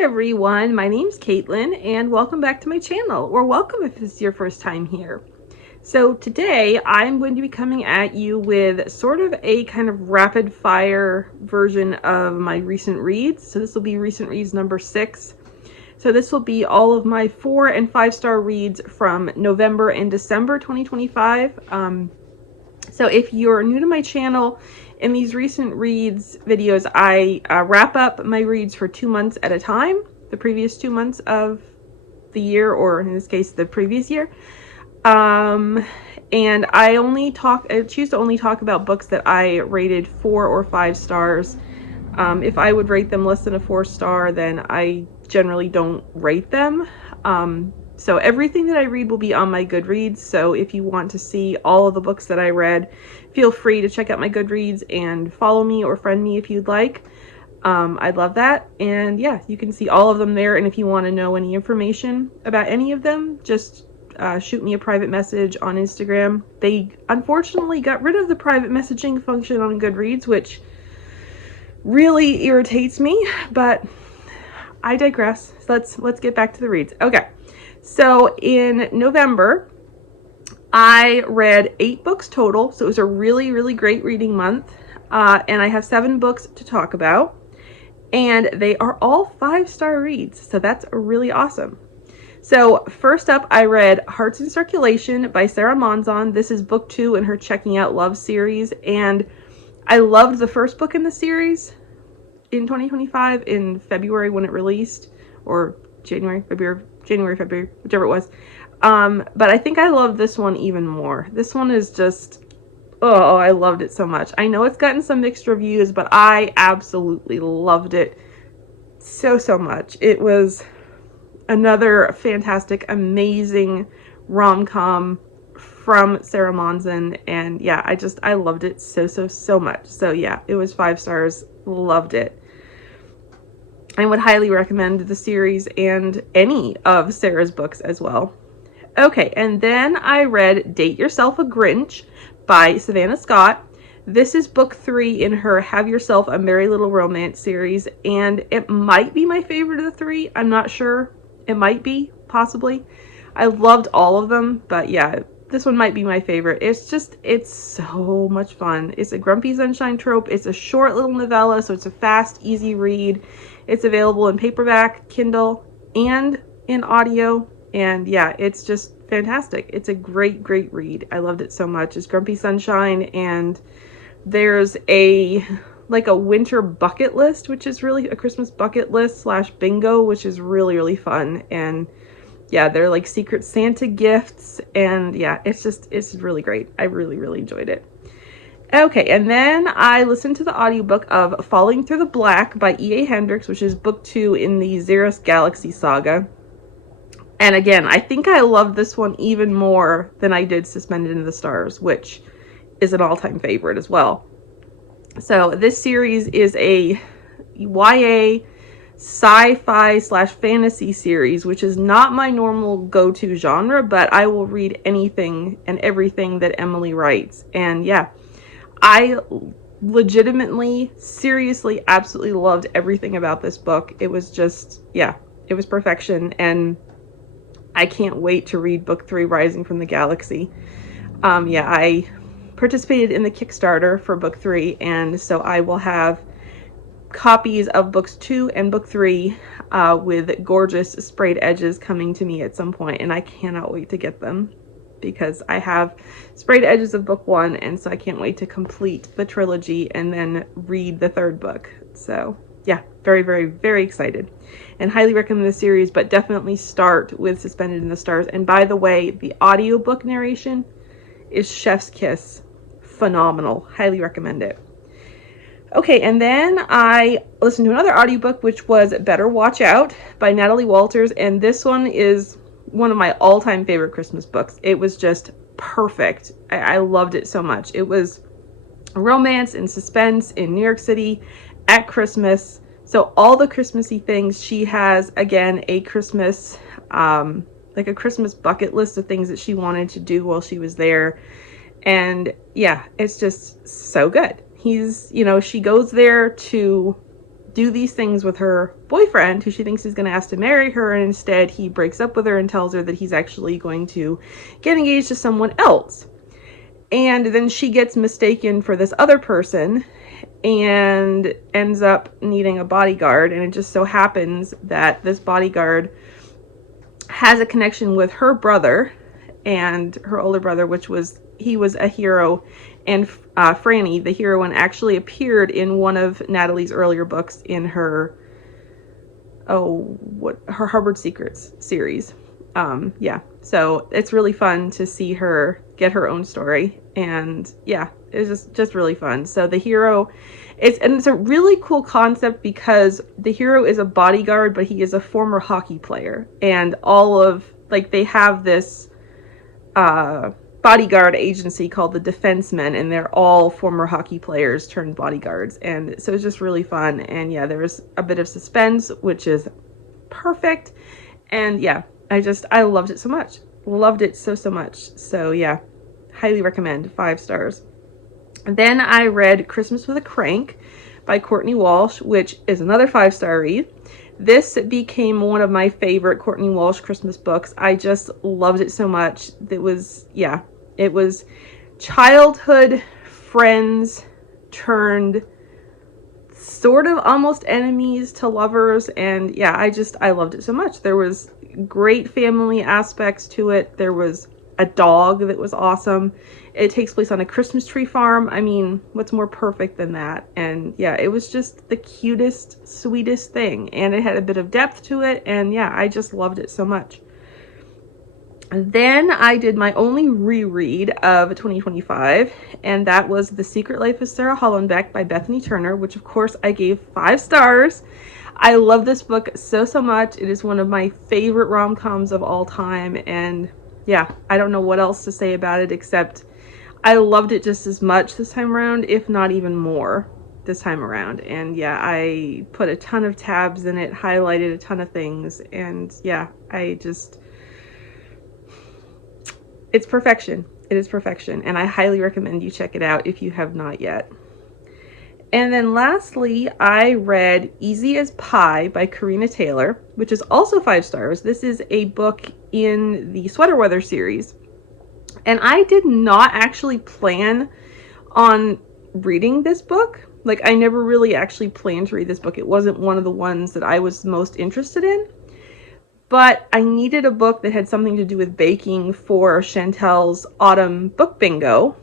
everyone, my name's Caitlyn and welcome back to my channel, or welcome if this is your first time here. So today I'm going to be coming at you with sort of a kind of rapid fire version of my recent reads. So this will be recent reads number 6. So this will be all of my 4 and 5-star reads from November and December 2025. So if you're new to my channel, in these recent reads videos, I wrap up my reads for 2 months at a time, the previous 2 months of the year, or in this case, the previous year. And I choose to only talk about books that I rated 4 or 5 stars. If I would rate them less than a 4-star, then I generally don't rate them. So everything that I read will be on my Goodreads. So if you want to see all of the books that I read, feel free to check out my Goodreads and follow me or friend me if you'd like. I'd love that. And yeah, you can see all of them there. And if you want to know any information about any of them, just shoot me a private message on Instagram. They unfortunately got rid of the private messaging function on Goodreads, which really irritates me, but I digress. Let's get back to the reads. Okay. So in November, I read 8 books total. So it was a really, really great reading month. And I have 7 books to talk about. And they are all 5-star reads. So that's really awesome. So first up, I read Hearts in Circulation by Sarah Monzon. This is book 2 in her Checking Out Love series. And I loved the first book in the series in 2025 in February when it released, or January, February, whichever it was. But I think I love this one even more. This one is just, oh, I loved it so much. I know it's gotten some mixed reviews, but I absolutely loved it so much. It was another fantastic, amazing rom-com from Sarah Monzon, and yeah, I loved it so much. So yeah, it was 5 stars. Loved it. I would highly recommend the series and any of Sarah's books as well. Okay, and then I read Date Yourself a Grinch by Savannah Scott. This is book 3 in her Have Yourself a Merry Little Romance series, and it might be my favorite of the 3. I'm not sure. It might be, possibly. I loved all of them, but yeah, this one might be my favorite. It's so much fun. It's a Grumpy Sunshine trope. It's a short little novella, so it's a fast, easy read. It's available in paperback, Kindle, and in audio. And yeah, it's just fantastic. It's a great read. I loved it so much. It's Grumpy Sunshine, and there's a winter bucket list, which is really a Christmas bucket list / bingo, which is really fun. And yeah, they're like Secret Santa gifts, and yeah, it's really great. I really enjoyed it. Okay, and then I listened to the audiobook of Falling Through the Black by E.A. Hendryx, which is book 2 in the Xeris Galaxy saga. And again, I think I love this one even more than I did Suspended in the Stars, which is an all-time favorite as well. So this series is a YA sci-fi / fantasy series, which is not my normal go-to genre, but I will read anything and everything that Emily writes. And yeah, I legitimately, seriously, absolutely loved everything about this book. It was just, yeah, it was perfection. And I can't wait to read book 3, Rising from the Galaxy. Yeah, I participated in the Kickstarter for book 3, and so I will have copies of books 2 and book 3 with gorgeous sprayed edges coming to me at some point, and I cannot wait to get them because I have sprayed edges of book 1, and so I can't wait to complete the trilogy and then read the 3rd book. So yeah, very excited and highly recommend the series, but definitely start with Suspended in the Stars. And by the way, the audiobook narration is chef's kiss. Phenomenal. Highly recommend it. Okay, and then I listened to another audiobook, which was Better Watch Out by Natalie Walters, and this one is one of my all-time favorite Christmas books. It was just perfect. I loved it so much. It was romance and suspense in New York City at Christmas. So all the Christmassy things. She has, again, a Christmas, like a Christmas bucket list of things that she wanted to do while she was there. And yeah, it's just so good. She goes there to do these things with her boyfriend, who she thinks is going to ask to marry her, and instead he breaks up with her and tells her that he's actually going to get engaged to someone else. And then she gets mistaken for this other person and ends up needing a bodyguard, and it just so happens that this bodyguard has a connection with her brother and her older brother, he was a hero, and Franny, the heroine, actually appeared in one of Natalie's earlier books in her Harvard Secrets series. Yeah, so it's really fun to see her get her own story, and yeah, it's just really fun. So the hero, it's a really cool concept because the hero is a bodyguard, but he is a former hockey player, and they have this bodyguard agency called the Defensemen, and they're all former hockey players turned bodyguards, and so it's just really fun. And yeah, there was a bit of suspense, which is perfect, and yeah, I loved it so much. Loved it so much. So yeah, highly recommend. 5 stars. And then I read Christmas with a Crank by Courtney Walsh, which is another 5-star read. This became one of my favorite Courtney Walsh Christmas books. I just loved it so much. It was childhood friends turned sort of almost enemies to lovers, and yeah, I loved it so much. There was great family aspects to it. There was a dog that was awesome. It takes place on a Christmas tree farm. I mean, what's more perfect than that? And yeah, it was just the cutest, sweetest thing, and it had a bit of depth to it, and yeah, I just loved it so much. And then I did my only reread of 2025, and that was The Secret Life of Sarah Hollenbeck by Bethany Turner, which of course I gave 5 stars. I love this book so much. It is one of my favorite rom-coms of all time, and yeah, I don't know what else to say about it except I loved it just as much this time around, if not even more this time around. And yeah, I put a ton of tabs in it, highlighted a ton of things, and yeah, it's perfection. It is perfection, and I highly recommend you check it out if you have not yet. And then lastly, I read Easy as Pie by Carina Taylor, which is also 5 stars. This is a book in the Sweater Weather series. And I did not actually plan on reading this book. Like, I never really actually planned to read this book. It wasn't one of the ones that I was most interested in. But I needed a book that had something to do with baking for Chantel's autumn book bingo.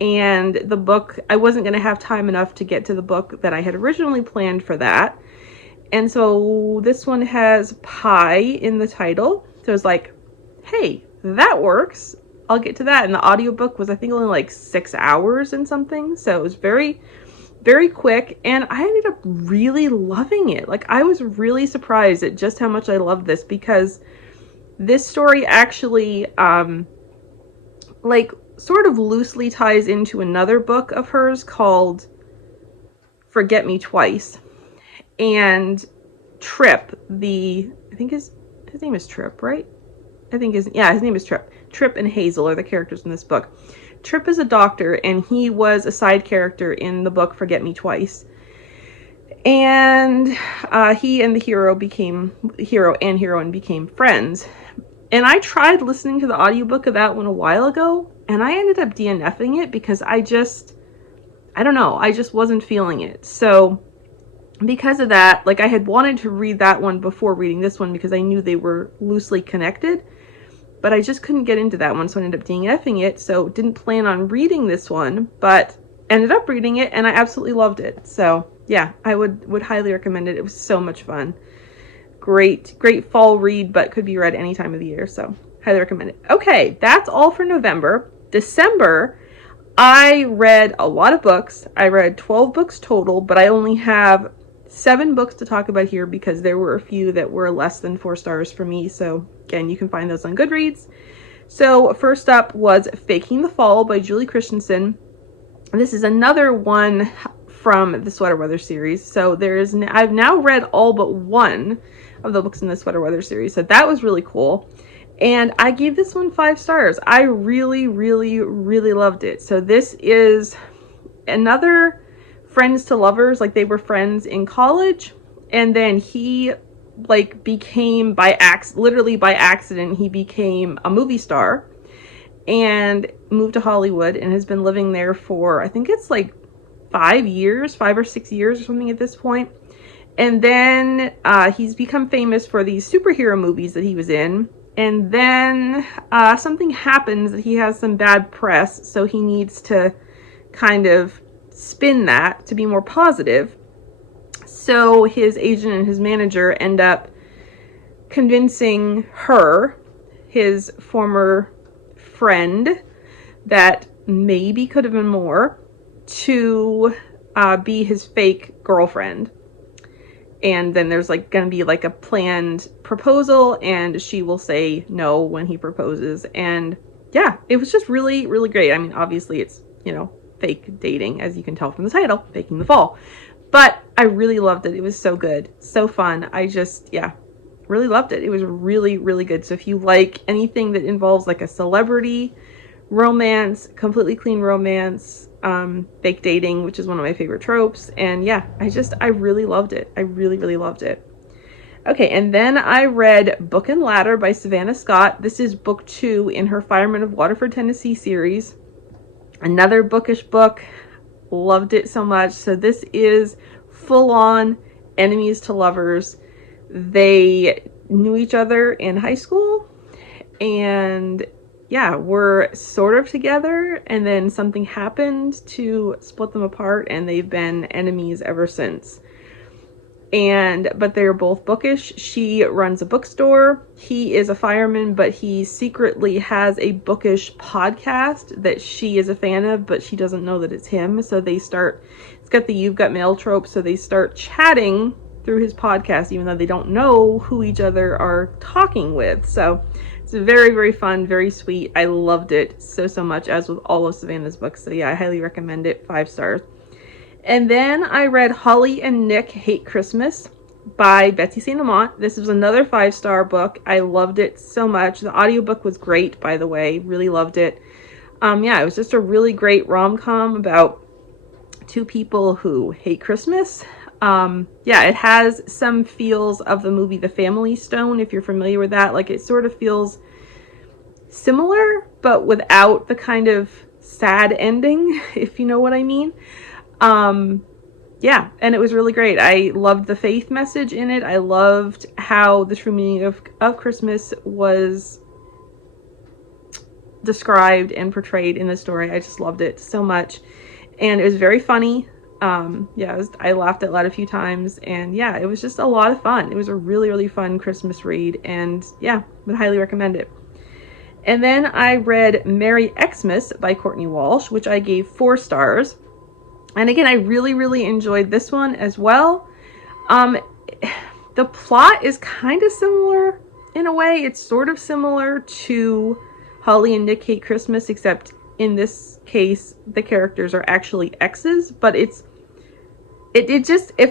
And the book, I wasn't going to have time enough to get to the book that I had originally planned for that. And so this one has pie in the title. So I was like, hey, that works. I'll get to that. And the audiobook was, I think, only like 6 hours and something. So it was very, very quick. And I ended up really loving it. Like, I was really surprised at just how much I loved this, because this story actually, sort of loosely ties into another book of hers called Forget Me Twice. And Trip, I think his name is Trip, right? His name is Trip. Trip and Hazel are the characters in this book. Trip is a doctor, and he was a side character in the book Forget Me Twice. And he and the hero and heroine became friends. And I tried listening to the audiobook of that one a while ago, and I ended up DNFing it because I don't know, I just wasn't feeling it. So because of that, like, I had wanted to read that one before reading this one because I knew they were loosely connected, but I just couldn't get into that one, so I ended up DNFing it. So didn't plan on reading this one, but ended up reading it, and I absolutely loved it. So yeah, I would highly recommend it. It was so much fun. Great fall read, but could be read any time of the year, so highly recommend it. Okay, that's all for November. December, I read a lot of books. I read 12 books total, but I only have 7 books to talk about here because there were a few that were less than 4 stars for me. So again, you can find those on Goodreads. So first up was Faking the Fall by Julie Christianson. This is another one from the Sweater Weather series. So I've now read all but one of the books in the Sweater Weather series. So that was really cool. And I gave this one 5 stars. I really, really, really loved it. So this is another friends to lovers, like they were friends in college, and then he like became literally by accident, he became a movie star and moved to Hollywood and has been living there for, I think it's like 5 or 6 years or something at this point. And then he's become famous for these superhero movies that he was in. And then something happens that he has some bad press, so he needs to kind of spin that to be more positive. So his agent and his manager end up convincing her, his former friend, that maybe could have been more, to be his fake girlfriend. And then there's like gonna be like a planned proposal, and she will say no when he proposes. And yeah, it was just really, really great. I mean, obviously it's, you know, fake dating, as you can tell from the title, Faking the Fall. But I really loved it. It was so good, so fun. I just, yeah, really loved it. It was really, really good. So if you like anything that involves like a celebrity romance, completely clean romance, fake dating, which is one of my favorite tropes, and yeah, I really loved it. I really, really loved it. Okay, and then I read Book and Ladder by Savannah Scott. This is book 2 in her Firemen of Waterford, Tennessee series. Another bookish book. Loved it so much. So this is full-on enemies to lovers. They knew each other in high school, and yeah, we're sort of together, and then something happened to split them apart, and they've been enemies ever since. But they're both bookish. She runs a bookstore. He is a fireman, but he secretly has a bookish podcast that she is a fan of, but she doesn't know that it's him. So it's got the You've Got Mail trope. So they start chatting through his podcast, even though they don't know who each other are talking with. So it's very, very fun, very sweet. I loved it so, so much, as with all of Savannah's books. So yeah, I highly recommend it. 5 stars. And then I read Holly and Nick Hate Christmas by Betsy and Amant. This was another 5-star book. I loved it so much. The audiobook was great, by the way. Really loved it. Yeah, it was just a really great rom-com about 2 people who hate Christmas. Yeah, it has some feels of the movie The Family Stone, if you're familiar with that. Like, it sort of feels similar, but without the kind of sad ending, if you know what I mean. Yeah, and it was really great. I loved the faith message in it. I loved how the true meaning of Christmas was described and portrayed in the story. I just loved it so much. And it was very funny. Yeah, I laughed out loud a few times, and yeah, it was just a lot of fun. It was a really, really fun Christmas read, and yeah, would highly recommend it. And then I read Merry Xmas by Courtney Walsh, which I gave 4 stars. And again, I really, really enjoyed this one as well. The plot is kind of similar in a way. It's sort of similar to Holly and Nick Hate Christmas, except in this case, the characters are actually exes, but it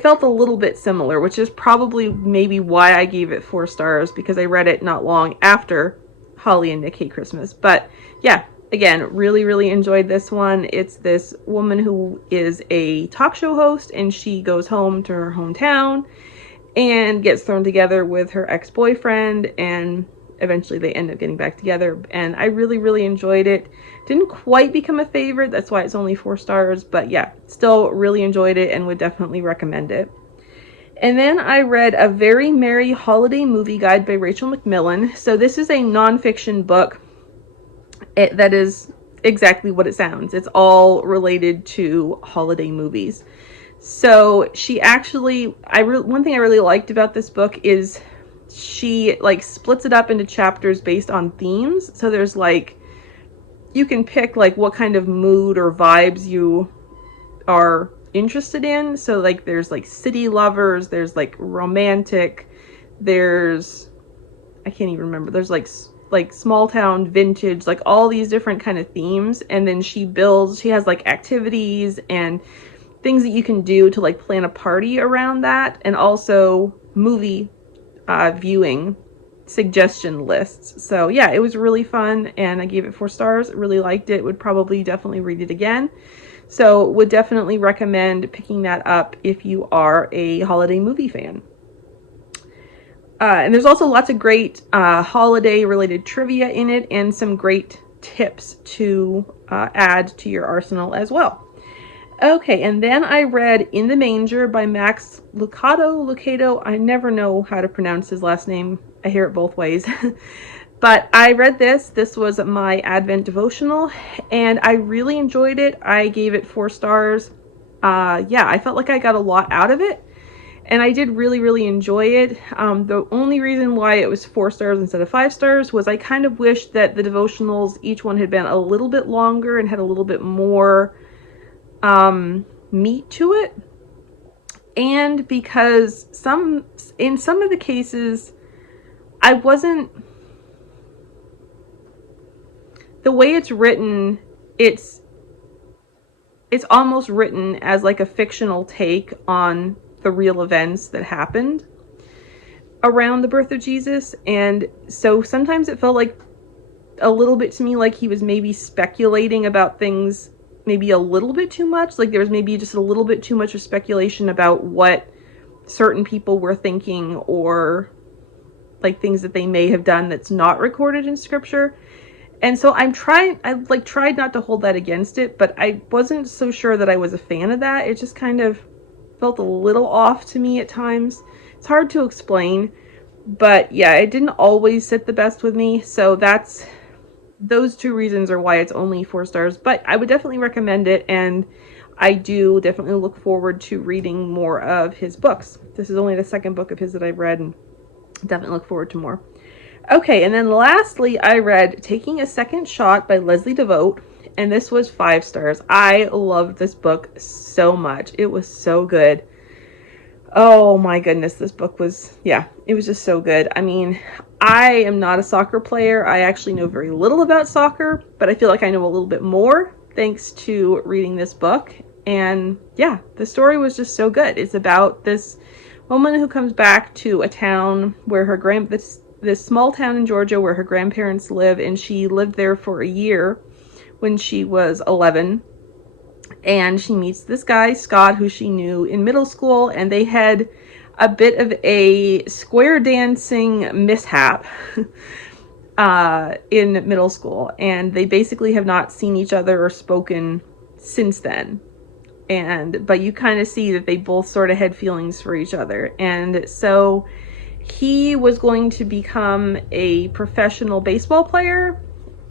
felt a little bit similar, which is probably maybe why I gave it 4 stars, because I read it not long after Holly and Nick Hate Christmas. But yeah, again, really, really enjoyed this one. It's this woman who is a talk show host, and she goes home to her hometown and gets thrown together with her ex-boyfriend, and eventually they end up getting back together. And I really, really enjoyed it. Didn't quite become a favorite. That's why it's only 4 stars. But yeah, still really enjoyed it and would definitely recommend it. And then I read A Very Merry Holiday Movie Guide by Rachel McMillan. So this is a nonfiction book. That is exactly what it sounds. It's all related to holiday movies. So she actually, one thing I really liked about this book is she like splits it up into chapters based on themes. So there's like, you can pick like what kind of mood or vibes you are interested in. So like there's like city lovers, there's like romantic, there's, I can't even remember, there's like small town, vintage, like all these different kind of themes. And then she has like activities and things that you can do to like plan a party around that, and also movie viewing suggestion lists. So yeah, it was really fun, and I gave it 4 stars. Really liked it. Would probably definitely read it again. So would definitely recommend picking that up if you are a holiday movie fan. And there's also lots of great holiday related trivia in it and some great tips to add to your arsenal as well. Okay, and then I read In the Manger by Max Lucado. I never know how to pronounce his last name. I hear it both ways. But I read this. This was my Advent devotional, and I really enjoyed it. I gave it 4 stars. Yeah, I felt like I got a lot out of it, and I did really enjoy it. The only reason why it was 4 stars instead of 5 stars was I kind of wished that the devotionals, each one had been a little bit longer and had a little bit more meat to it. And because in some of the cases, the way it's written, it's almost written as like a fictional take on the real events that happened around the birth of Jesus. And so sometimes it felt like a little bit to me like he was maybe speculating about things maybe a little bit too much. Like there was maybe just a little bit too much of speculation about what certain people were thinking, or like things that they may have done that's not recorded in scripture. And so I tried not to hold that against it, but I wasn't so sure that I was a fan of that. It just kind of felt a little off to me at times. It's hard to explain, but yeah, it didn't always sit the best with me. So those 2 reasons are why it's only 4 stars, but I would definitely recommend it. And I do definitely look forward to reading more of his books. This is only the 2nd book of his that I've read, and definitely look forward to more. Okay, and then lastly, I read Taking a Second Shot by Leslie DeVooght, and this was 5 stars. I loved this book so much. It was so good. Oh my goodness, this book was, yeah, it was just so good. I mean, I am not a soccer player. I actually know very little about soccer, but I feel like I know a little bit more thanks to reading this book. And yeah, the story was just so good. It's about this woman who comes back to a town where her this small town in Georgia where her grandparents live, and she lived there for a year when she was 11. And she meets this guy, Scott, who she knew in middle school, and they had a bit of a square dancing mishap in middle school, and they basically have not seen each other or spoken since then. But you kind of see that they both sort of had feelings for each other. And so he was going to become a professional baseball player,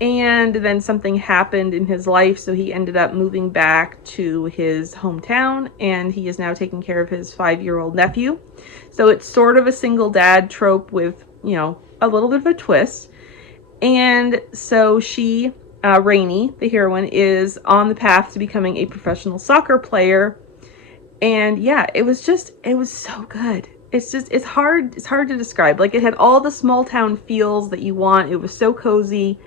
and then something happened in his life, so he ended up moving back to his hometown, and he is now taking care of his 5-year-old nephew. So it's sort of a single dad trope with, you know, a little bit of a twist. And so she, Rainey, the heroine, is on the path to becoming a professional soccer player. And yeah, it was so good. It's hard to describe. Like, it had all the small town feels that you want. It was so cozy.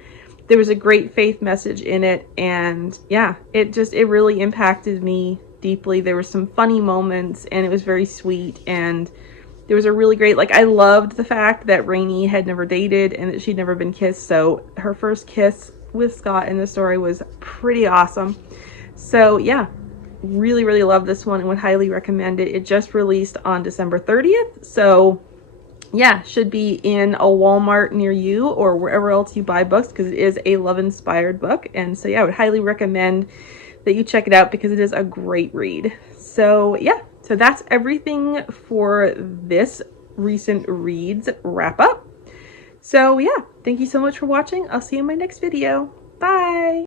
There was a great faith message in it, and yeah, it really impacted me deeply. There were some funny moments, and it was very sweet, and there was a really great, like, I loved the fact that Rainey had never dated and that she'd never been kissed, so her first kiss with Scott in the story was pretty awesome. So yeah, really loved this one and would highly recommend it. It just released on December 30th, so yeah, should be in a Walmart near you or wherever else you buy books, because it is a love-inspired book. And so yeah, I would highly recommend that you check it out because it is a great read. So yeah, so that's everything for this recent reads wrap up. So yeah, thank you so much for watching. I'll see you in my next video. Bye!